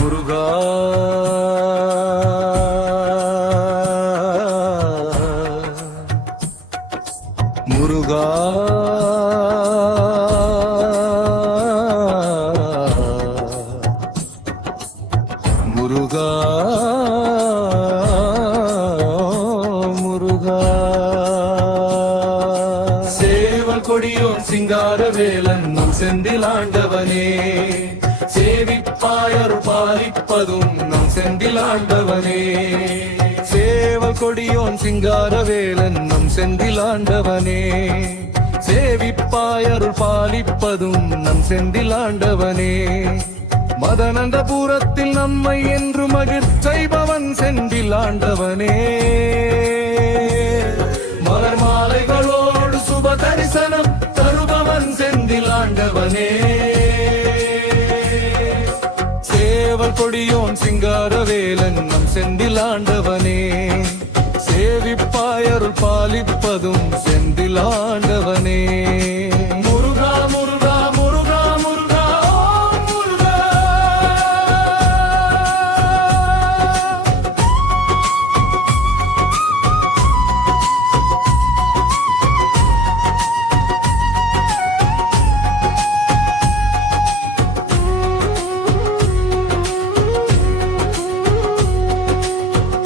முருகா முருகா முருகா முருகா சேவல் கொடியோன் சிங்காரவேலன் நம் செந்திலாண்டவனே சேவிப்பாயர் பாலிப்பதும் நம் செந்திலாண்டவனே சேவல் கொடியோன் சிங்காரவேலன் நம் செந்திலாண்டவனே சேவிப்பாயர் பாலிப்பதும் நம் செந்திலாண்டவனே மதனந்தபுரத்தில் நம்மை என்று மகிழ்ச்செய்பவன் செந்திலாண்டவனே மலர் மாலைகளோடு சுப தரிசனம் தருபவன் செந்திலாண்டவனே சேவல் கொடியோன் சிங்காரவேலன் நம் செந்திலாண்டவனே சேவிப்பாயருள் பாலிப்பதும் செந்திலாண்டவனே முருகா முருகா முருகா முருகா ஓம் முருகா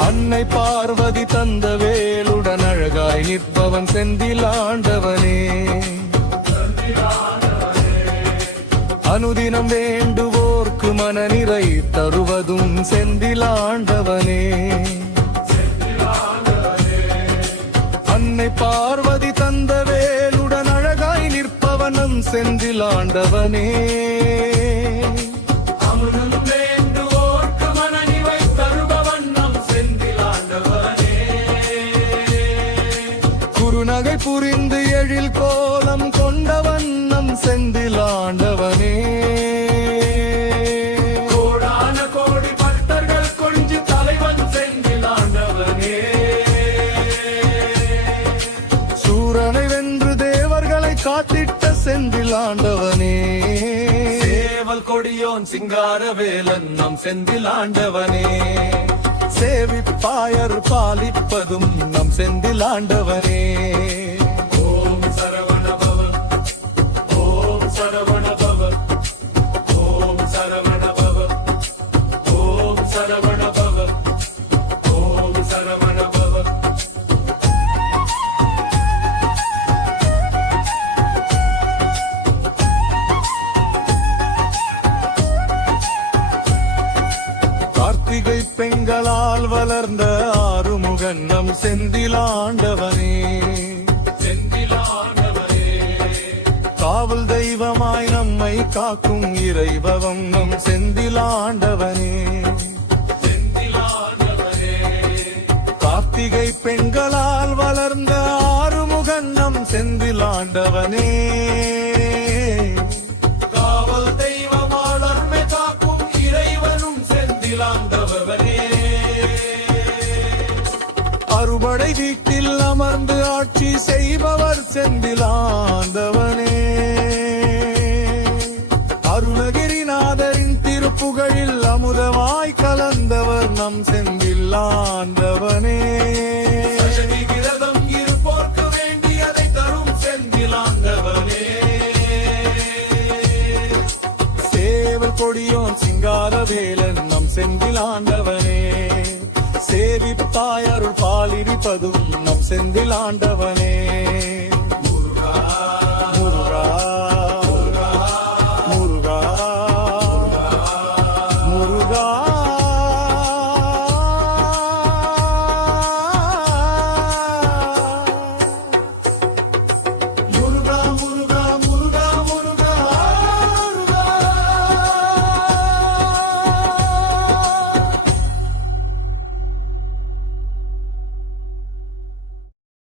அன்னை பார்வதி தந்த வேலுடன் அழகாய் நிற்பவன் செந்திலாண்டவனே அனுதினம் வேண்டுவோர்க்கு மனநிறை தருவதும் செந்திலாண்டவனே அன்னை பார்வதி தந்த வேலுடன் அழகாய் நிற்பவனும் செந்திலாண்டவனே குறுநகை புரிந்து எழில் கோலம் கொண்டவன் நம் செந்திலாண்டவனே கோடான கோடி பக்தர்கள் கொஞ்சி தலைவன் செந்திலாண்டவனே சூரனை வென்று தேவர்களை காத்திட்ட செந்திலாண்டவனே சேவல் கொடியோன் சிங்காரவேலன் நம் செந்திலாண்டவனே சேவிப்பாயர் பாலிப்பதும் நம் செந்திலாண்டவனே ஓம் சரவண பவ ஓம் சரவண பவ ஓம் சரவண பவ ஓம் சரவண பவ ஓம் சரவண பவ கார்த்திகை பெண்களால் வளர்ந்த ஆறுமுகன் நம் செந்திலாண்டவனே செந்திலாண்டவனே காவல் தெய்வமாய் நம்மை காக்கும் இறைபவம் நம் செந்திலாண்டவனே செந்திலாண்டவனே கார்த்திகை பெண்களால் வளர்ந்த ஆறுமுகன் நம் செந்திலாண்டவனே காவல் தெய்வமால் அருமை காக்கும் இறைவனும் செந்திலாண்டவனே அறுபடை வீட்டில் அமர்ந்து ஆட்சி செய்பவர் செந்திலாண்டவனே அருணகிரிநாதரின் திருப்புகழில் அமுதமாய் கலந்தவர் நம் செந்திலாண்டவனே விரதம் இருப்போர்க்கு வேண்டியதை தரும் செந்திலாண்டவனே சேவல் கொடியோன் சிங்காரவேலன் நம் செந்திலாண்டவனே சேவிப்பாய் அருள் பாலிரிப்பதும் நம் செந்திலாண்டவனே